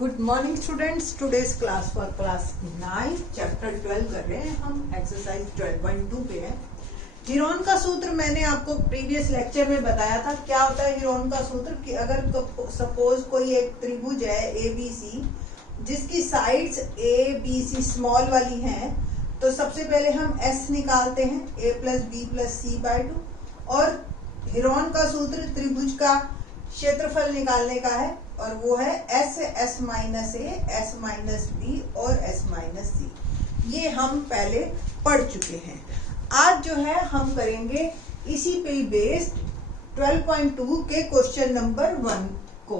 Good morning students, today's class for class 9 chapter 12 कर रहे हैं हम। एक्सरसाइज 12.2 पे है। हीरोन का सूत्र मैंने आपको प्रीवियस लेक्चर में बताया था। क्या होता है हीरोन का सूत्र कि अगर सपोज कोई एक त्रिभुज है ABC जिसकी साइड्स ABC स्मॉल वाली हैं, तो सबसे पहले हम S निकालते हैं A + B + C/2 और हीरोन का सूत्र त्रिभुज का क्षेत्रफल निकालने का है और वो है S - A, S - B और S - C। ये हम पहले पढ़ चुके हैं। आज जो है हम करेंगे इसी पे बेस्ड 12.2 के क्वेश्चन नंबर 1 को।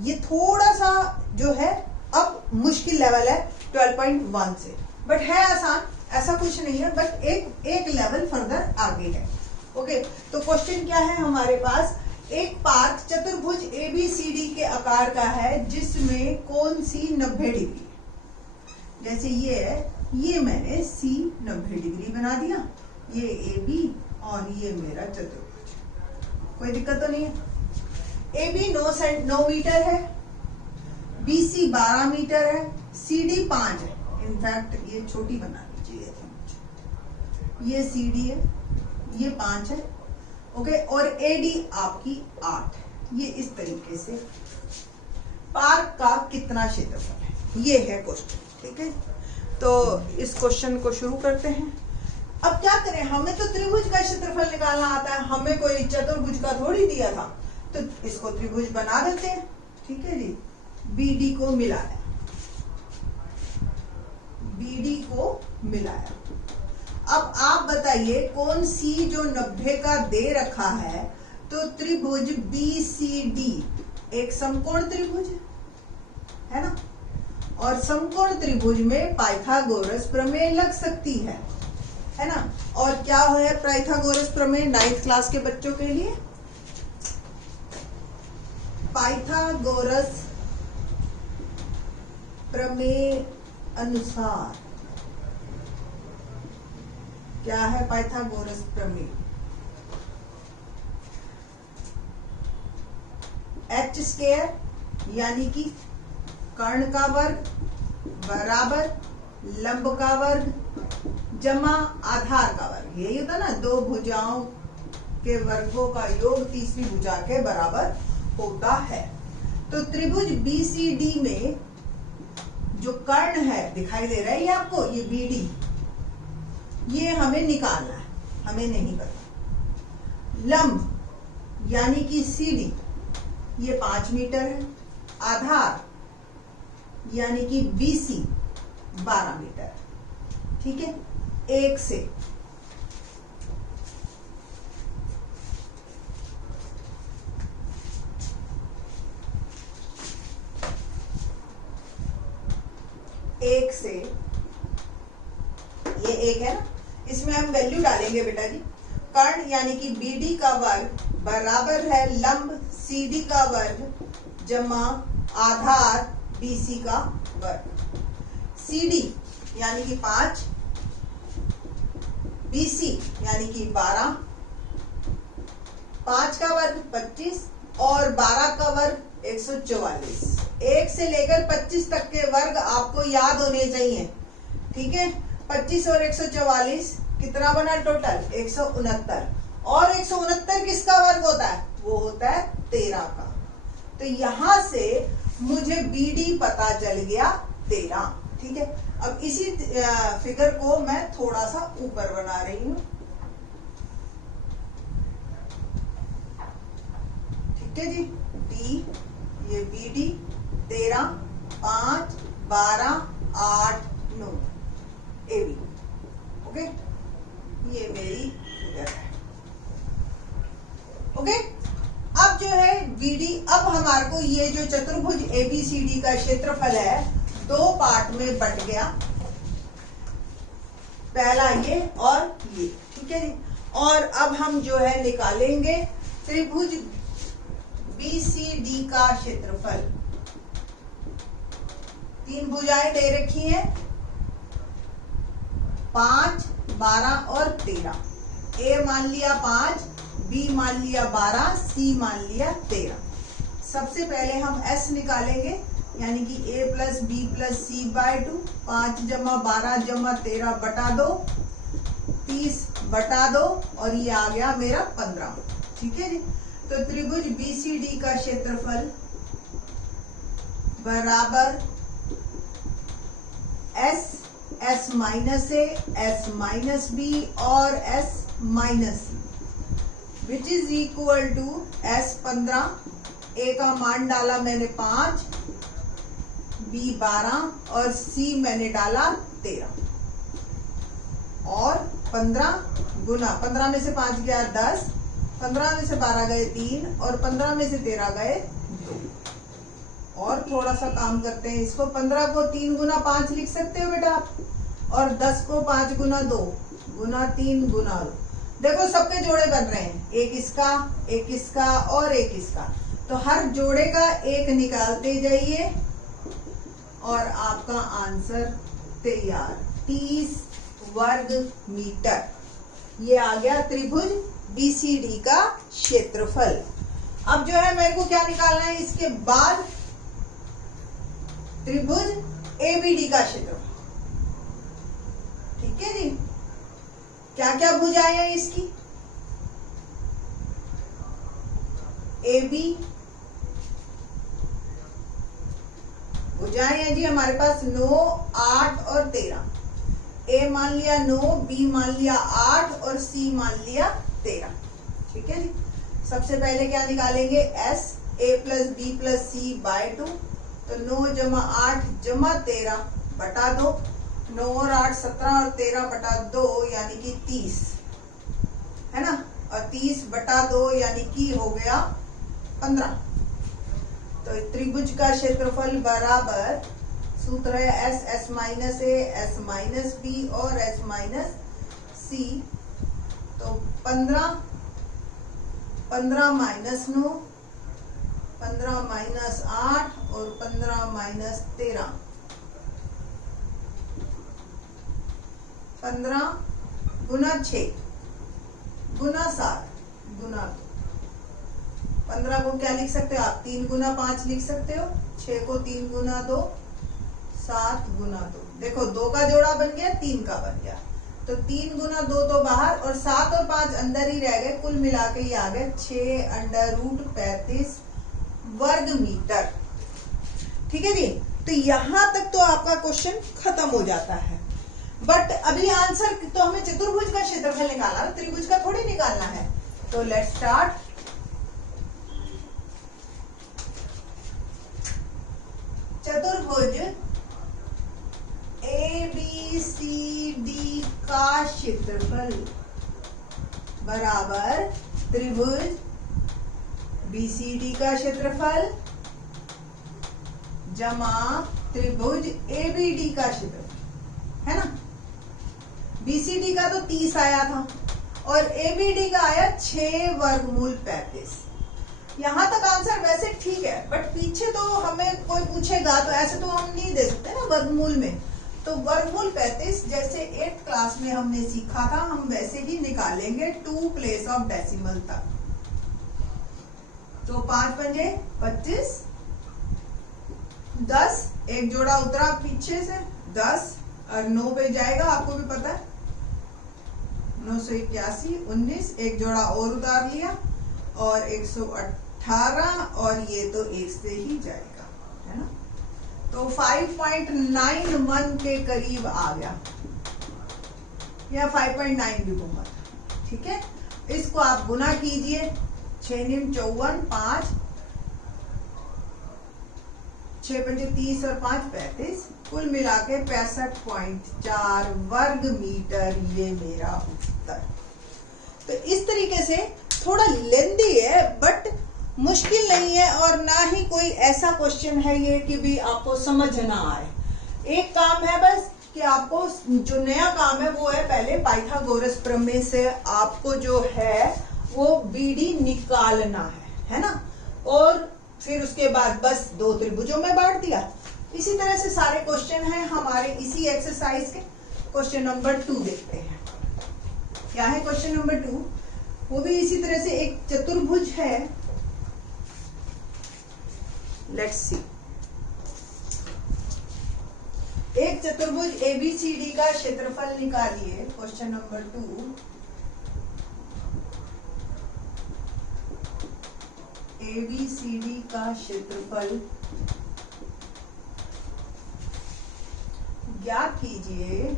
ये थोड़ा सा जो है अब मुश्किल लेवल है 12.1 से, बट है आसान, ऐसा कुछ नहीं है, बट एक लेवल फर्दर आगे है। ओके, तो क्वेश्चन क्या है हमारे पास। एक पार्क चतुर्भुज ABCD के आकार का है जिसमें कोण C 90 डिग्री, जैसे ये है, ये मैंने C 90 डिग्री बना दिया, ये AB और ये मेरा चतुर्भुज। कोई दिक्कत तो नहीं है। AB 9 मीटर है, BC 12 मीटर है, CD 5 है। इनफैक्ट ये छोटी बनानी चाहिए थी मुझे। ये CD है, ये 5 है। ओके, और AD आपकी 8 है। ये इस तरीके से पार्क का कितना क्षेत्रफल है, ये है क्वेश्चन। ठीक है, तो इस क्वेश्चन को शुरू करते हैं। अब क्या करें, हमें तो त्रिभुज का क्षेत्रफल निकालना आता है, हमें कोई चतुर्भुज का थोड़ी दिया था, तो इसको त्रिभुज बना देते हैं। ठीक है जी, BD को मिलाया, BD को मिलाया। अब आप बताइए कोण C जो 90 का दे रखा है, तो त्रिभुज BCD एक समकोण त्रिभुज है ना, और समकोण त्रिभुज में पाइथागोरस प्रमेय लग सकती है ना। और क्या है पाइथागोरस प्रमेय 9th क्लास के बच्चों के लिए? पाइथागोरस प्रमेय अनुसार क्या है पाइथागोरस प्रमेय? H² यानी कि कर्ण का वर्ग बराबर लंब का वर्ग जमा आधार का वर्ग। यही होता ना, दो भुजाओं के वर्गों का योग तीसरी भुजा के बराबर होता है। तो त्रिभुज BCD में जो कर्ण है दिखाई दे रहा है ये आपको, ये BD, ये हमें निकालना है, हमें नहीं पता। लंब यानी कि CD ये 5 मीटर है, आधार यानी कि BC 12 मीटर। ठीक है, 1 से ये 1 है ना, इसमें हम वैल्यू डालेंगे बेटा जी। कर्ण यानी कि BD का वर्ग बराबर है लंब CD का वर्ग जमा आधार BC का वर्ग। CD यानी कि 5, BC यानी कि 12, 5 का वर्ग 25 और 12 का वर्ग 144। 1 से लेकर 25 तक के वर्ग आपको याद होने चाहिए। ठीक है, 25 और 144 कितना बना टोटल? 169। और 169 किसका वर्ग होता है? वो होता है 13 का। तो यहां से मुझे BD पता चल गया 13। ठीक है, अब इसी फिगर को मैं थोड़ा सा ऊपर बना रही हूं। ठीक है जी, D ये BD 13, 5, 12, 8, 9 AB। ओके, ये मेरी फिगर है। ओके, अब जो है BD, अब हमारे को ये जो चतुर्भुज ABCD का क्षेत्रफल है 2 पार्ट में बट गया, पहला ये और ये। ठीक है जी, और अब हम जो है निकालेंगे त्रिभुज BCD का क्षेत्रफल। 3 भुजाएं दे रखी हैं, 5, 12 और 13। A मान लिया 5, B मान लिया 12, C मान लिया 13। सबसे पहले हम S निकालेंगे। यानी कि a plus B plus C by 2, 5 जमा 12 जमा 13 बटा 2, 30 बटा 2 और ये आ गया मेरा 15। ठीक है जी। तो त्रिभुज BCD का क्षेत्रफल बराबर S minus A, S minus B और S minus C, which is equal to S 15, A का मान डाला मैंने 5, B 12 और C मैंने डाला 13 और 15 गुना 15 में से 5 गया 10, 15 में से 12 गए 3 और 15 में से 13 गए 2। और थोड़ा सा काम करते हैं इसको, 15 को 3 गुना 5 लिख सकते हो बेटा आप, और 10 को 5 गुना 2 गुना 3 गुना 2। देखो सबके जोड़े बन रहे हैं, एक इसका और एक इसका, तो हर जोड़े का एक निकालते जाइए और आपका आंसर तैयार, 30 वर्ग मीटर। ये आ गया त्रिभुज BCD का क्षेत्रफल। अब जो है मेरे को क्या निकालना है इसके बाद, त्रिभुज ABD का क्षेत्रफल। ठीक है जी। क्या क्या भुजाएं हैं इसकी, AB भुजाएं हैं जी हमारे पास 9, 8 और 13। A मान लिया 9, B मान लिया 8 और C मान लिया 13। ठीक है जी। सबसे पहले क्या निकालेंगे, S A plus B plus C by 2, तो 9 जमा 8 जमा 13 बटा 2, 9 और 8 17 और 13 बटा 2 यानी कि 30 है ना, और 30 बटा 2 यानी कि हो गया 15। तो त्रिभुज का क्षेत्रफल बराबर, सूत्र है S minus A, S minus B और S माइनस सी। तो 15 माइनस 9, 15 माइनस 8 और 15 माइनस 13, 15 गुना 6 गुना 7 गुना 2। 15 को क्या लिख सकते हो आप, 3 गुना 5 लिख सकते हो, 6 को 3 गुना 2, 7 गुना 2। देखो 2 का जोड़ा बन गया, 3 का बन गया, तो 3 गुना 2 तो बाहर और 7 और 5 अंदर ही रह गए, कुल मिला के ये आ गए 6√35 वर्ग मीटर। ठीक है जी। तो यहां तक तो आपका क्वेश्चन खत्म हो जाता है, बट अभी आंसर तो हमें चतुर्भुज का क्षेत्रफल निकालना है, त्रिभुज का थोड़ी निकालना है। तो लेट्स स्टार्ट। चतुर्भुज ABCD का क्षेत्रफल बराबर त्रिभुज BCD का क्षेत्रफल जमा त्रिभुज ABD का क्षेत्रफल, है ना। BCD का तो 30 आया था और ABD का आया 6 वर्गमूल 35। यहां तक आंसर वैसे ठीक है, बट पीछे तो हमें कोई पूछेगा तो ऐसे तो हम नहीं दे सकते ना वर्गमूल में। तो वर्गमूल 35 जैसे 8th क्लास में हमने सीखा था, हम वैसे ही निकालेंगे 2 प्लेस ऑफ डेसिमल तक। तो 5 पंजे 25, 10 एक जोड़ा उतरा पीछे से 10 और 9 पे जाएगा, आपको भी पता है 981, 19 एक जोड़ा और उतार लिया और 118 और ये तो 1 से ही जाएगा, है ना। तो 5.91 के करीब आ गया, या 5.9 भी घूमा था। ठीक है, इसको आप गुना कीजिए, 6 निम 54, 5 6 पंजे 30 और 5 35, कुल मिला के 65.4 वर्ग मीटर ये मेरा उत्तर। तो इस तरीके से थोड़ा लेंदी है बट मुश्किल नहीं है, और ना ही कोई ऐसा क्वेश्चन है ये कि भी आपको समझ ना आए। एक काम है बस कि आपको जो नया काम है वो है पहले पाइथागोरस प्रमेय से आपको जो है वो BD निकालना है ना, और फिर उसके बाद बस 2 त्रिभुजों में बांट दिया। इसी तरह से सारे क्वेश्चन हैं हमारे इसी एक्सरसाइज के। क्वेश्चन नंबर 2 देखते हैं, क्या है क्वेश्चन नंबर 2। वो भी इसी तरह से एक चतुर्भुज है, लेट्स सी। एक चतुर्भुज एबीसीडी का क्षेत्रफल निकालिए। Question number 2। एबीसीडी का क्षेत्रफल ज्ञात कीजिए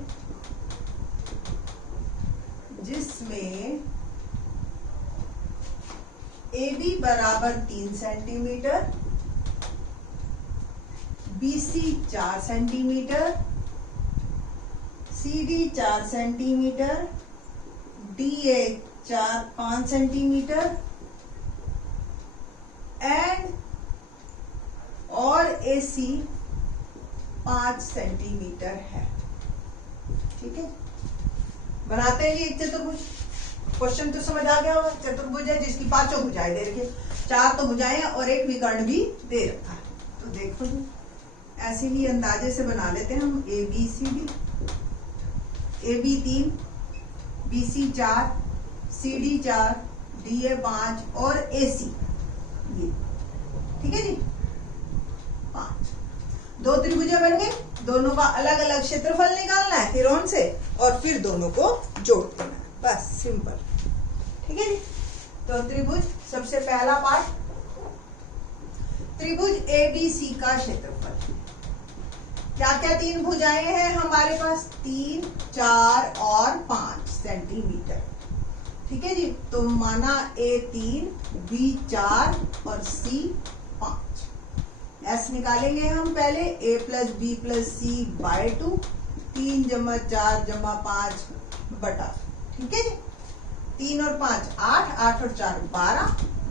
जिसमें AB बराबर 3 centimetre, BC 4 centimetre, CD 4 centimetre, DA 5 centimetre और AC 5 सेंटीमीटर है। ठीक है, बनाते हैं ये एक चतुर्भुज। क्वेश्चन तो समझ आ गया होगा। चतुर्भुज है जिसकी 5 भुजाएं दे रखी है, 4 तो भुजाएं और एक विकर्ण भी दे रखा है। तो देखो जी, ऐसे ही अंदाजे से बना लेते हैं हम। ABCD, AB 3, BC 4, CD 4, DA 5 और AC ये। ठीक है जी, 5। 2 त्रिभुजें बन गए। दोनों का अलग अलग क्षेत्रफल निकालना है हिरोन से और फिर दोनों को जोड़ देना है, बस सिंपल। ठीक है जी। तो त्रिभुज, सबसे पहला पार्ट, त्रिभुज ABC का क्षेत्रफल। क्या क्या 3 भुजाएं हैं हमारे पास? 3, 4 और 5 सेंटीमीटर। ठीक है जी। तो माना A 3, B 4 और C 5। S निकालेंगे हम पहले। A plus B plus C by 2, 3 जमा 4 जमा 5 बटा। ठीक है जी। 3 और 5 8, 8 और 4 12,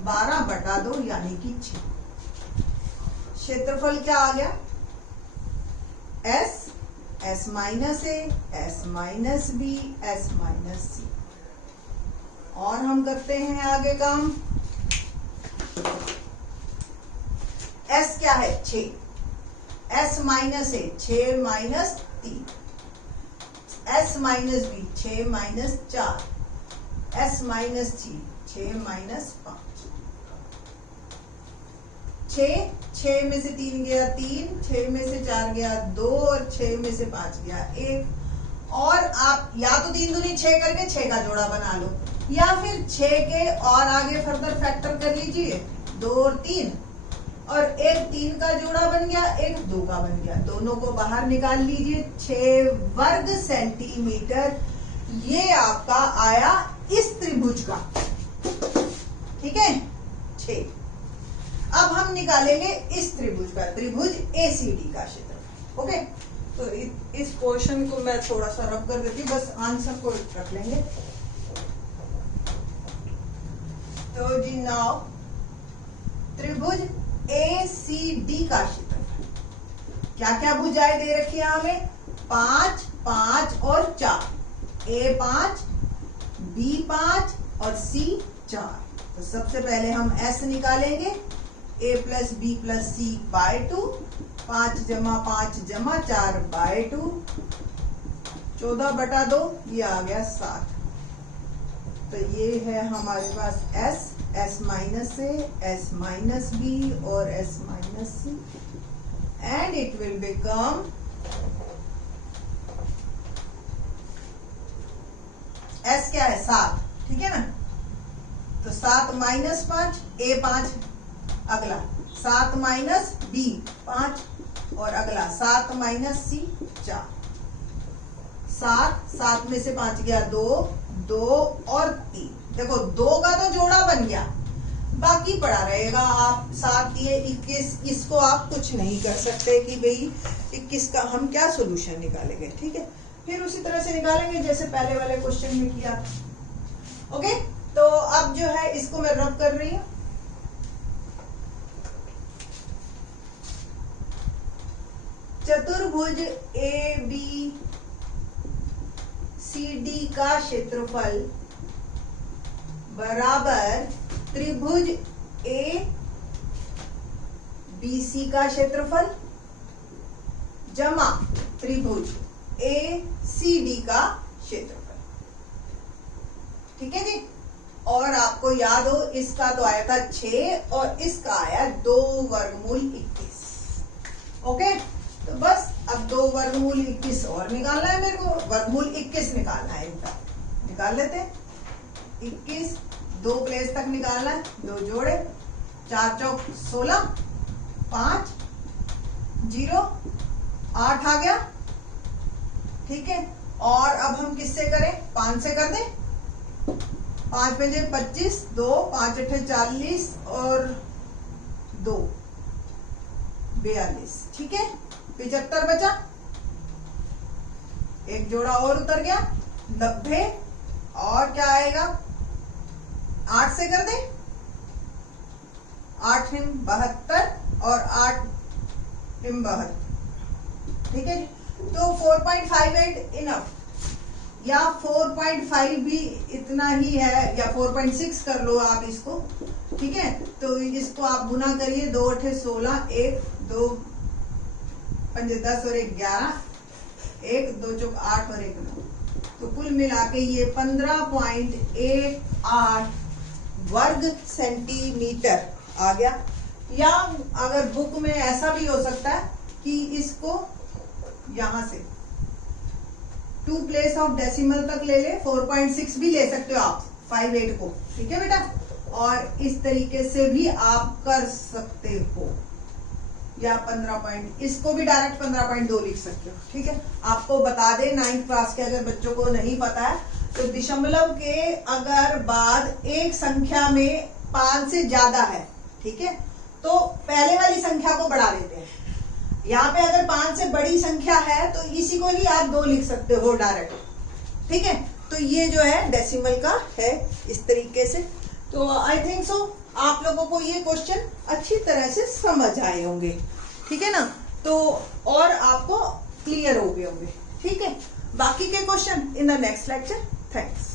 12 बटा 2 यानी कि 6। क्षेत्रफल क्या आ गया? S, S minus A, S minus B, S minus C। और हम करते हैं आगे काम। S क्या है? 6। S minus A 6 minus 3, S minus B 6 minus 4, S minus C 6 minus 5। 6 में से 3 गया 3, 6 में से 4 गया 2 और 6 में से 5 गया 1। और आप या तो 3 दूनी 6 करके 6 का जोड़ा बना लो, या फिर 6 के और आगे फर्दर फैक्टर कर लीजिए, 2 और 3, और एक 3 का जोड़ा बन गया, एक 2 का बन गया। दोनों को बाहर निकाल लीजिए। 6 वर्ग सेंटीमीटर ये आपका आया इस त्रिभुज का। ठीक है, 6। अब हम निकालेंगे इस त्रिभुज का, त्रिभुज ACD का क्षेत्रफल। ओके, तो इस पोर्शन को मैं थोड़ा सा रब कर देती हूँ, बस आंसर को रख लेंगे। तो जी नाउ त्रिभुज ACD का क्षेत्रफल। क्या क्या भुजाएं दे रखी है हमें? 5, 5 और 4। A 5, B 5 और C 4। तो सबसे पहले हम S निकालेंगे। A plus B plus C by 2, 5 जमा 5 जमा 4 बाय 2, 14 बटा 2 ये आ गया 7। तो ये है हमारे पास S, S minus A, S minus B और S minus C, and it will become S क्या है? 7। ठीक है ना। तो 7 माइनस 5, A 5, अगला 7 माइनस B 5 और अगला 7 माइनस C 4। 7 में से 5 गया 2, 2 और 3। देखो 2 का तो जोड़ा बन गया, बाकी पड़ा रहेगा। आप 7 ये 21, इसको आप कुछ नहीं कर सकते कि भाई 21 का हम क्या सोल्यूशन निकालेंगे। ठीक है, फिर उसी तरह से निकालेंगे जैसे पहले वाले क्वेश्चन में किया। ओके, तो अब जो है इसको मैं रब कर रही हूं। चतुर्भुज ABCD का क्षेत्रफल बराबर त्रिभुज ABC का क्षेत्रफल जमा त्रिभुज ACD का क्षेत्रफल। ठीक है जी। और आपको याद हो इसका तो आया था 6 और इसका आया 2 वर्गमूल 21। ओके, तो बस अब 2 वर्गमूल 21 और निकालना है मेरे को, वर्गमूल 21 निकालना है इनका, निकाल लेते हैं। 21 2 प्लेस तक निकालना है, 2 जोड़े, 4 चौक 16, 5 0 8 आ गया, ठीक है। और अब हम किससे करें, 5 से कर दें, 5 पंजे 25, 2 5 अठे 40 और 2 42, ठीक है। 75 बचा, एक जोड़ा और उतर गया, 90। और क्या आएगा, 8 से कर दे, 8 हिम 72 और 8 हिम 72, ठीक है। तो 4.58 इनफ, या 4.5 भी इतना ही है, या 4.6 कर लो आप इसको, ठीक है। तो इसको आप गुना करिए, 2 अठे 16, 1 2 पंजे 10 और 1 11, 1 2 चौक 8 और 1 9, तो कुल मिला के ये 15.18 वर्ग सेंटीमीटर आ गया। या अगर बुक में ऐसा भी हो सकता है कि इसको यहां से 2 प्लेस ऑफ डेसिमल तक ले ले, 4.6 भी ले सकते हो आप 58 को, ठीक है बेटा। और इस तरीके से भी आप कर सकते हो, या 15 इसको भी डायरेक्ट 15.2 लिख सकते हो, ठीक है। आपको बता दें 9th क्लास के अगर बच्चों को नहीं पता है तो दशमलव के अगर बाद एक संख्या में 5 से ज्यादा है, ठीक है, तो पहले वाली संख्या को बढ़ा देते हैं। यहाँ पे अगर 5 से बड़ी संख्या है तो इसी को ही आप 2 लिख सकते हो डायरेक्ट, ठीक है। तो ये जो है डेसिमल का है इस तरीके से। तो आई थिंक सो आप लोगों को ये क्वेश्चन अच्छी तरह से समझ आए होंगे, ठीक है ना। तो और आपको क्लियर हो गए होंगे, ठीक है। बाकी के question in the next lecture. Thanks.